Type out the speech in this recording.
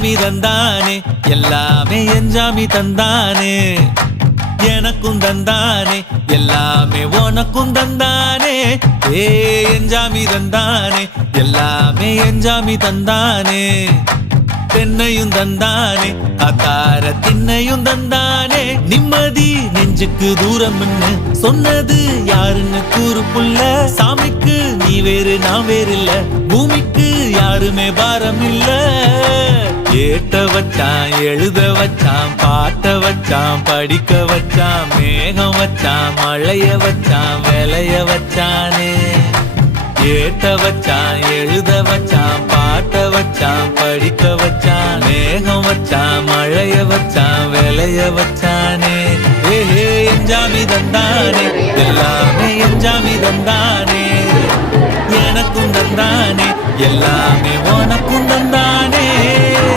எஞ்சாமி தந்தானே எல்லாமே எஞ்சாமி தந்தானே எனக்கும் தந்தானே எல்லாமே உனக்கும் தந்தானே ஏ எஞ்சாமி தந்தானே எல்லாமே எஞ்சாமி தந்தானே தென்னையும் தந்தானே அகார திண்ணையும் தந்தானே நிம்மதி நெஞ்சுக்கு தூரம் சொன்னது யாருன்னு கூறு புள்ள சாமிக்கு நீ வேறு நான் வேறு இல்ல பூமிக்கு யாருமே பாரம் இல்ல ஏட்ட வச்சான் எழுத வச்சான் பாட்ட வச்சான் படிக்க வச்சான் மேகம் வச்சான் மழைய வச்சான் விளைய வச்சானே ஏட்ட வச்சான் எழுத வச்சான் பாட்ட வச்சான் படிக்க வச்சான் மேகம் வச்சான் மழைய வச்சான் விளைய வச்சானே ஏஹே எஞ்சாமி தந்தானே எல்லாமே எஞ்சாமி தந்தானே எனக்கும் தந்தானே எல்லாமே உனக்கும் தந்தானே